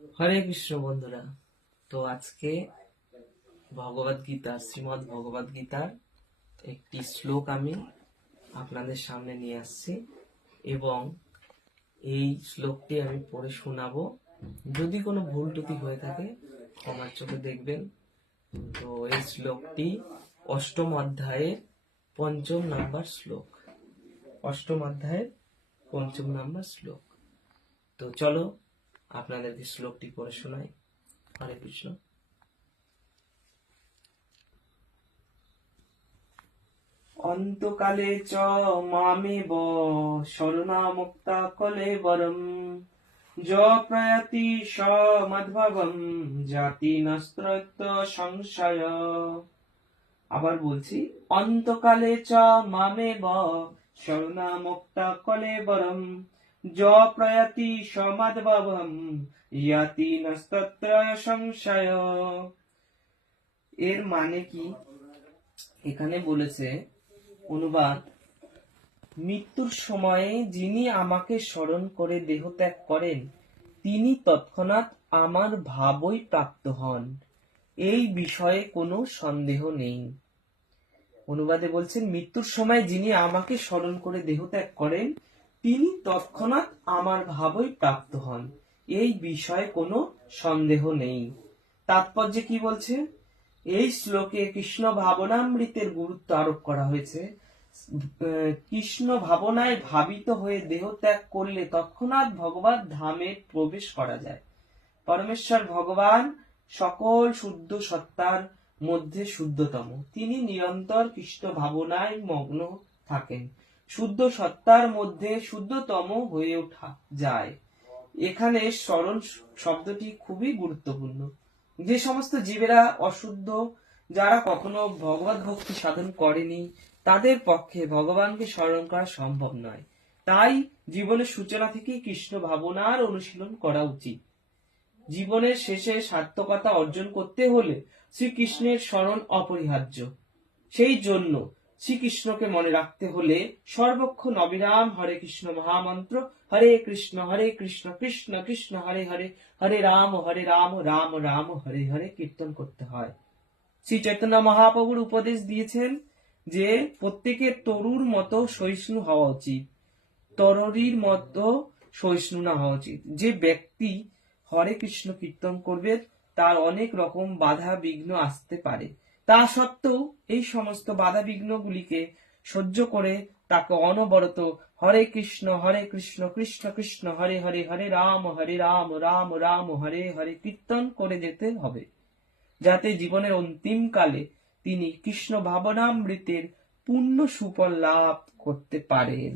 হরে কৃষ্ণ বন্ধুরা। তো আজকে শ্রীমদ্ ভগবদ গীতার একটি শ্লোক আমি আপনাদের সামনে নিয়ে আসছি এবং এই শ্লোকটি আমি পড়ে শোনাবো। যদি কোনো ভুল ত্রুটি হয়ে থাকে ক্ষমার চোখে দেখবেন। তো এই শ্লোকটি অষ্টম অধ্যায়ের পঞ্চম নাম্বার শ্লোক। অষ্টম অধ্যায়ের পঞ্চম নাম্বার শ্লোক। তো চলো আপনাদেরকে শ্লোকটি পড়ে শোনাই। হরে কৃষ্ণ। অন্তকালে চ মামেব শরণামুক্তা কলেবরম য প্রয়াতি সমদ্ভবম জাতি নস্ত্রত্ব সংশয়। আবার বলছি, অন্তকালে চ মামেব শরণামুক্তা কলেবরম য প্রয়াতি সমদ্ভবম জাতি নস্ত্রত্ব সংশয়। এর মানে কি? এখানে বলেছে অনুবাদ, মৃত্যুর সময়ে যিনি আমাকে স্মরণ করে দেহত্যাগ করেন তিনি তৎক্ষণাৎ আমার ভাবই প্রাপ্ত হন, এই বিষয়ে কোনো সন্দেহ নেই। অনুবাদে বলছেন, মৃত্যুর সময় যিনি আমাকে স্মরণ করে দেহত্যাগ করেন তিনি তৎক্ষণাৎ আমার ভাবই প্রাপ্ত হন, এই বিষয়ে কোনো সন্দেহ নেই। তাৎপর্যে কি বলছে? এই শ্লোকে কৃষ্ণ ভাবনামৃতের গুরুত্ব আরোপ করা হয়েছে। কৃষ্ণ ভাবনায় ভাবিত হয়ে দেহত্যাগ করলে তৎক্ষণাৎ ভগবত ধামে প্রবেশ করা যায়। পরমেশ্বর ভগবান সকল শুদ্ধ সত্তার মধ্যে শুদ্ধতম। তিনি নিরন্তর কৃষ্ণ ভাবনায় মগ্ন থাকেন। শুদ্ধ সত্তার মধ্যে শুদ্ধতম হয়ে ওঠা যায়। এখানে স্মরণ শব্দটি খুবই গুরুত্বপূর্ণ। যে সমস্ত জীবেরা অশুদ্ধ, যারা কখনো ভগবত ভক্তি সাধন করেনি, তাদের পক্ষে ভগবানকে স্মরণ করা সম্ভব নয়। তাই জীবনের সূচনা থেকেই কৃষ্ণ ভাবনার অনুশীলন করা উচিত। জীবনের শেষে সার্থকতা অর্জন করতে হলে শ্রীকৃষ্ণের স্মরণ অপরিহার্য। সেই জন্য শ্রীকৃষ্ণকে মনে রাখতে হলে সর্বক্ষণ অবিরাম হরে কৃষ্ণ মহামন্ত্র হরে কৃষ্ণ কৃষ্ণ কৃষ্ণ হরে হরে হরে রাম রাম রাম হরে হরে কীর্তন করতে হয়। শ্রী চৈতন্য মহাপ্রভুর উপদেশ দিয়েছেন যে প্রত্যেকের তরুর মতো সহিষ্ণু হওয়া উচিত, তরুরীর মতো সহিষ্ণু না হওয়া উচিত। যে ব্যক্তি হরে কৃষ্ণ কীর্তন করবে তার অনেক রকম বাধা বিঘ্ন আসতে পারে, তা সত্ত্বেও এই সমস্ত বাধা বিঘ্ন গুলিকে সহ্য করে তাকে অনবরত হরে কৃষ্ণ কৃষ্ণ কৃষ্ণ হরে হরে হরে রাম রাম রাম হরে হরে কীর্তন করে যেতে হবে, যাতে জীবনের অন্তিম কালে তিনি কৃষ্ণ ভাবনামৃতের পূর্ণ সুফল লাভ করতে পারেন।